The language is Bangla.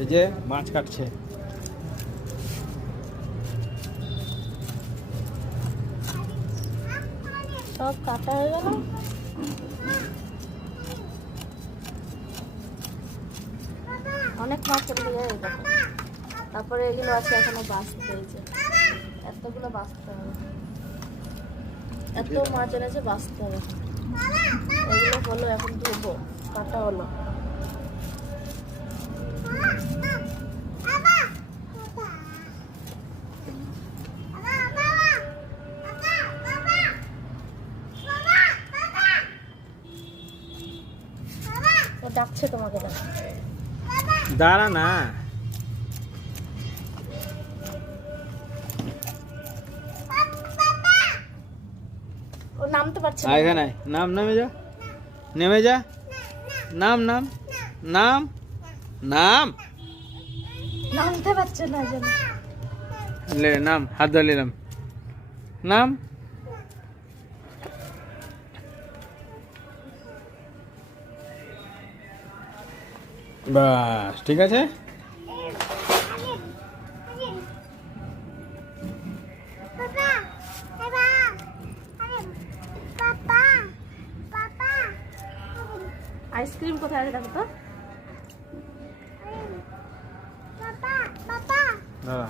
এই যে মাছ কাটছে। সব কাটা হয়ে গেল। অনেক মাছ চলে যায়। তারপরে এগুলো আছে এখনো বাঁচতে হয়েছে, এতগুলো বাঁচতে হবে, এত মাছ এনেছে বাঁচতে হবে। এগুলো হলো এখন ধুবো, কাটা হলো। ও ডাকছে তোমাকে, দাঁড়া না। ও নামতে পারছে না। এখানে নাম, নেমে যা, নেমে যা, নাম নাম নাম নাম। নামতে পারছে না যেন। লে নাম, হাত ধরে নিলাম, নাম। বাস ঠিক আছে। আইসক্রিম কোথায় আছে দেখো তো। দাঁড়া।